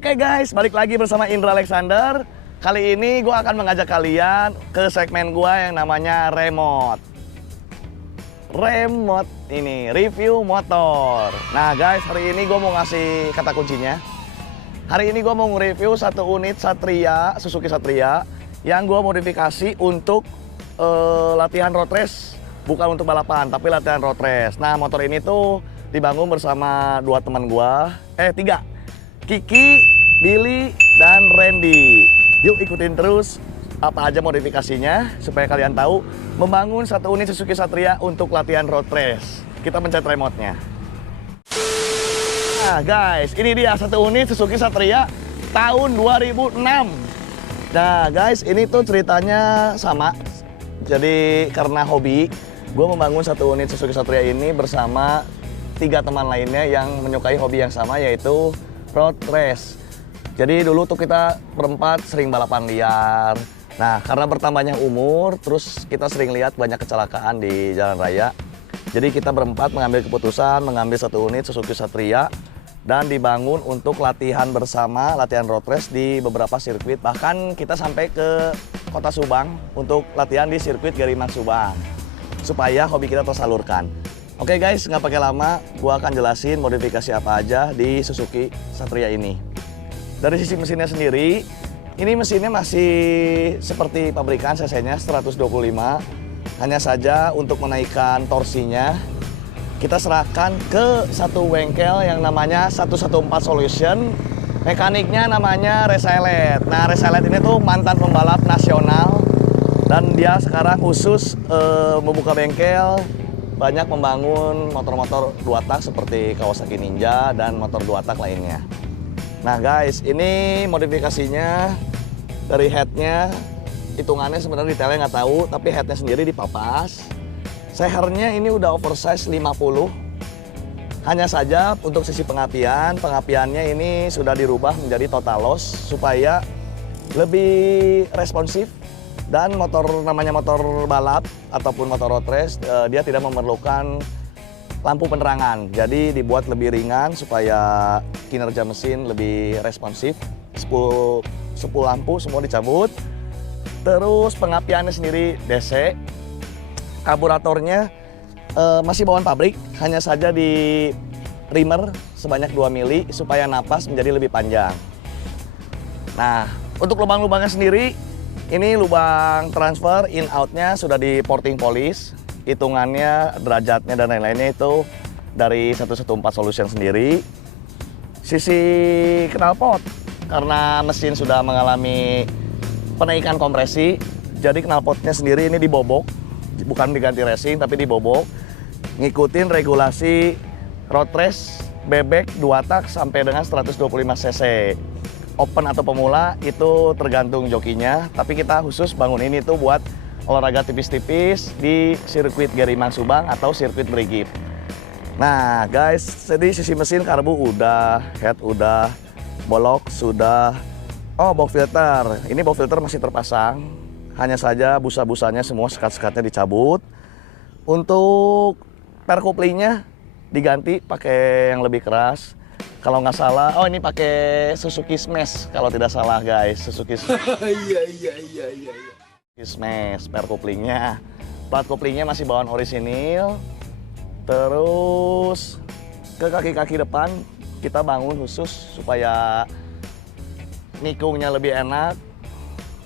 Oke guys, balik lagi bersama Indra Alexander. Kali ini gue akan mengajak kalian ke segmen gue yang namanya Remote. Remote ini, review motor. Nah guys, hari ini gue mau ngasih kata kuncinya. Hari ini gue mau nge-review satu unit Satria, Suzuki Satria, yang gue modifikasi untuk latihan road race. Bukan untuk balapan, tapi latihan road race. Nah motor ini tuh dibangun bersama dua teman gue, tiga. Kiki, Billy, dan Randy. Yuk ikutin terus apa aja modifikasinya supaya kalian tahu membangun satu unit Suzuki Satria untuk latihan road race. Kita pencet remote-nya. Nah guys, ini dia satu unit Suzuki Satria tahun 2006. Nah guys, ini tuh ceritanya sama. Jadi karena hobi, gue membangun satu unit Suzuki Satria ini bersama tiga teman lainnya yang menyukai hobi yang sama, yaitu road race. Jadi dulu tuh kita berempat sering balapan liar. Nah karena bertambahnya umur, terus kita sering lihat banyak kecelakaan di jalan raya. Jadi kita berempat mengambil keputusan mengambil satu unit Suzuki Satria dan dibangun untuk latihan bersama, latihan road race di beberapa sirkuit. Bahkan kita sampai ke Kota Subang untuk latihan di sirkuit Gariman Subang supaya hobi kita tersalurkan. Oke guys, nggak pakai lama, gua akan jelasin modifikasi apa aja di Suzuki Satria ini. Dari sisi mesinnya sendiri, ini mesinnya masih seperti pabrikan, cc-nya 125. Hanya saja untuk menaikkan torsinya, kita serahkan ke satu bengkel yang namanya 114 Solution. Mekaniknya namanya Resalet. Nah, Resalet ini tuh mantan pembalap nasional dan dia sekarang khusus membuka bengkel. Banyak membangun motor-motor dua tak seperti Kawasaki Ninja dan motor dua tak lainnya. Nah guys, ini modifikasinya dari headnya, hitungannya sebenarnya detailnya nggak tahu, tapi headnya sendiri dipapas. Sehernya ini udah oversize 50. Hanya saja untuk sisi pengapiannya ini sudah dirubah menjadi total loss supaya lebih responsif. Dan motor namanya motor balap ataupun motor road race, dia tidak memerlukan lampu penerangan. Jadi dibuat lebih ringan supaya kinerja mesin lebih responsif. 10 lampu semua dicabut. Terus pengapiannya sendiri DC. Karburatornya masih bawaan pabrik, hanya saja di primer sebanyak 2 mili supaya napas menjadi lebih panjang. Nah, untuk lubang-lubangnya sendiri, ini lubang transfer in-out-nya sudah di porting polish. Hitungannya, derajatnya, dan lain-lainnya itu dari 114 Solution sendiri. Sisi knalpot, karena mesin sudah mengalami penaikan kompresi, jadi knalpotnya sendiri ini dibobok. Bukan diganti racing, tapi dibobok. Ngikutin regulasi road race bebek 2 tak sampai dengan 125 cc. Open atau pemula itu tergantung jokinya, tapi kita khusus bangun ini tuh buat olahraga tipis-tipis di sirkuit Gariman Subang atau sirkuit Brigif. Nah guys, jadi sisi mesin karbu udah, head udah, bolok sudah. Oh, box filter, ini box filter masih terpasang, hanya saja busa-busanya semua sekat-sekatnya dicabut. Untuk perkuplingnya diganti pakai yang lebih keras. Kalau nggak salah, oh ini pakai Suzuki Smash kalau tidak salah guys, Suzuki iya. Smash per couplingnya, plat couplingnya masih bawaan orisinil. Terus ke kaki-kaki depan kita bangun khusus supaya nikungnya lebih enak.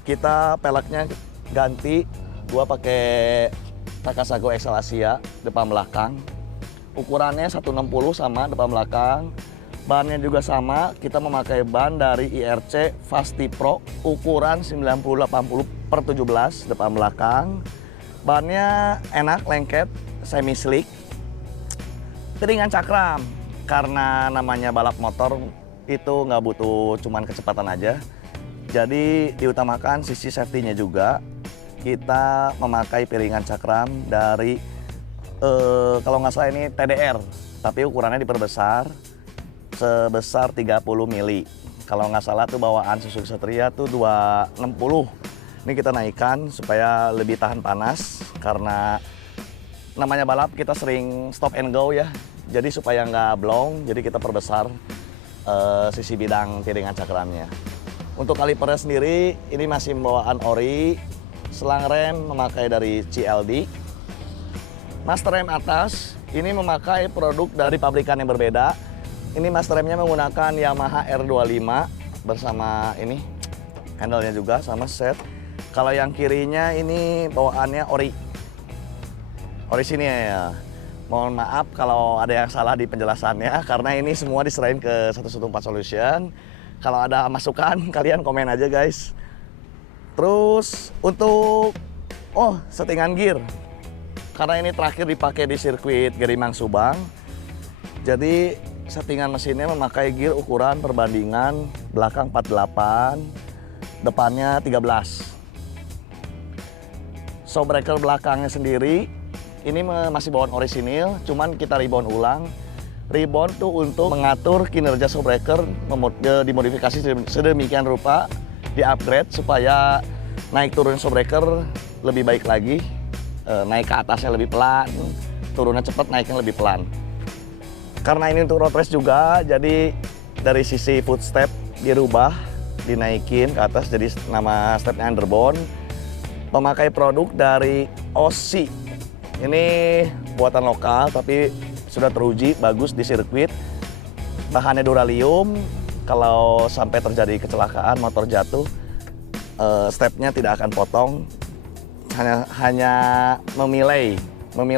Kita peleknya ganti, gua pakai Takasago XL Asia depan belakang. Ukurannya 160 sama depan belakang. Bannya juga sama, kita memakai ban dari IRC Fasti Pro ukuran 90/80/17 depan belakang. Bannya enak, lengket, semi slick. Piringan cakram, karena namanya balap motor itu nggak butuh cuman kecepatan aja. Jadi diutamakan sisi safety-nya juga. Kita memakai piringan cakram dari, kalau nggak salah ini TDR, tapi ukurannya diperbesar. Sebesar 30 mili. Kalau nggak salah tuh bawaan Suzuki Satria tuh 260. Ini kita naikkan supaya lebih tahan panas karena namanya balap kita sering stop and go ya. Jadi supaya nggak blong, jadi kita perbesar. sisi bidang piringan cakramnya. Untuk kalipernya sendiri, ini masih bawaan ori, selang rem memakai dari CLD. Master rem atas, ini memakai produk dari pabrikan yang berbeda. Ini master remnya menggunakan Yamaha R25 bersama ini handle-nya juga sama set. Kalau yang kirinya ini bawaannya ori. Ori sini ya. Mohon maaf kalau ada yang salah di penjelasannya karena ini semua diserahin ke 114 Solution. Kalau ada masukan kalian komen aja guys. Terus untuk settingan gear. Karena ini terakhir dipakai di sirkuit Gerimang Subang. Jadi settingan mesinnya memakai gear ukuran perbandingan belakang 48, depannya 13. Showbreaker belakangnya sendiri ini masih bawaan orisinil, cuman kita reborn ulang. Reborn tuh untuk mengatur kinerja showbreaker, dimodifikasi sedemikian rupa, di-upgrade supaya naik turun showbreaker lebih baik lagi. Naik ke atasnya lebih pelan, turunnya cepat, naiknya lebih pelan. Karena ini untuk road race juga, jadi dari sisi footstep dirubah, dinaikin ke atas, jadi nama stepnya underbone. Memakai produk dari Ossi. Ini buatan lokal, tapi sudah teruji, bagus di sirkuit. Bahannya duralium, kalau sampai terjadi kecelakaan, motor jatuh, stepnya tidak akan potong. Hanya memilai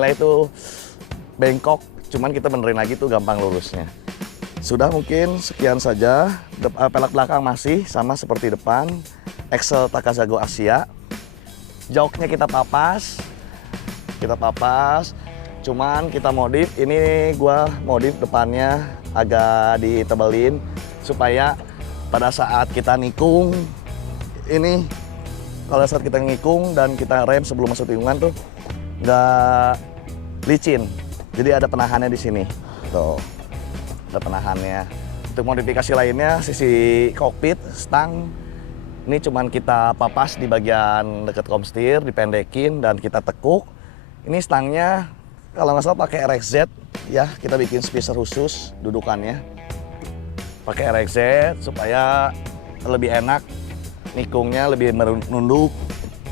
itu bengkok, cuman kita benerin lagi tuh gampang lurusnya. Sudah mungkin sekian saja. Pelek belakang masih sama seperti depan, Excel Takasago Asia. Joknya kita papas, cuman kita modif. Ini gua modif depannya agak ditebelin supaya pada saat kita nikung ini, kalau saat kita ngikung dan kita rem sebelum masuk tikungan tuh nggak licin. Jadi ada penahannya di sini. Tuh, ada penahannya. Untuk modifikasi lainnya, sisi kokpit, stang, ini cuman kita papas di bagian dekat komstir, dipendekin dan kita tekuk. Ini stangnya kalau nggak salah pakai RXZ, ya kita bikin spacer khusus dudukannya. Pakai RXZ supaya lebih enak. Nikungnya lebih menunduk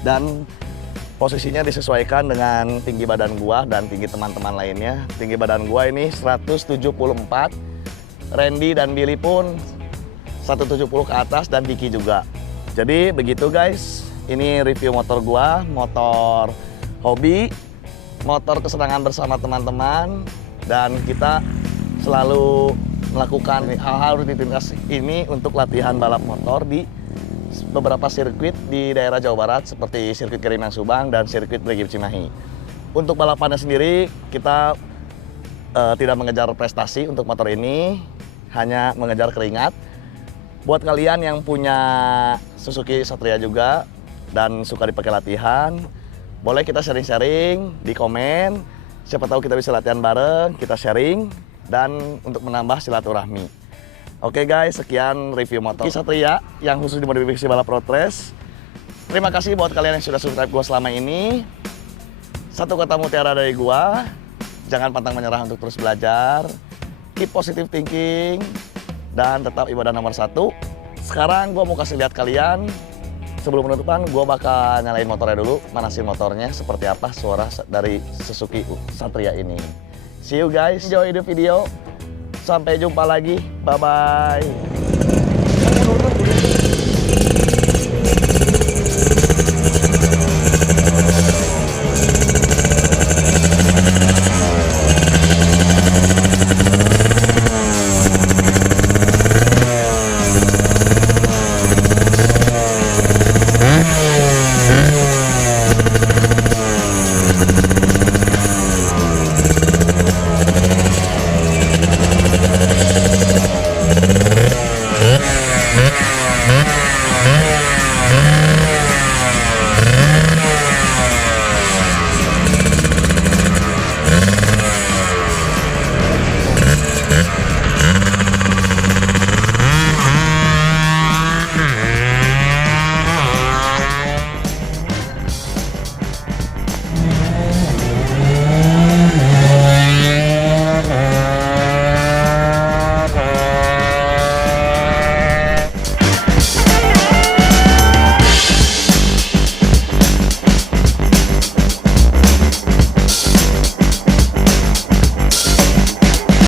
dan posisinya disesuaikan dengan tinggi badan gua dan tinggi teman-teman lainnya. Tinggi badan gua ini 174, Randy dan Billy pun 170 ke atas dan Diki juga. Jadi begitu guys, ini review motor gua, motor hobi, motor kesenangan bersama teman-teman, dan kita selalu melakukan hal-hal rutinitas ini untuk latihan balap motor di beberapa sirkuit di daerah Jawa Barat seperti sirkuit Gerimang Subang dan sirkuit Brigif Cimahi. Untuk balapannya sendiri kita tidak mengejar prestasi untuk motor ini, hanya mengejar keringat. Buat kalian yang punya Suzuki Satria juga dan suka dipakai latihan, boleh kita sharing-sharing di komen. Siapa tahu kita bisa latihan bareng, kita sharing dan untuk menambah silaturahmi. Oke guys, sekian review motor Satria yang khusus dimodifikasi balap road race. Terima kasih buat kalian yang sudah subscribe gua selama ini. Satu kata mutiara dari gua, jangan pantang menyerah untuk terus belajar, keep positive thinking, dan tetap ibadah nomor 1. Sekarang gua mau kasih lihat kalian, sebelum penutupan gua bakal nyalain motornya dulu, manasin motornya seperti apa suara dari Suzuki Satria ini. See you guys, enjoy the video. Sampai jumpa lagi, bye-bye.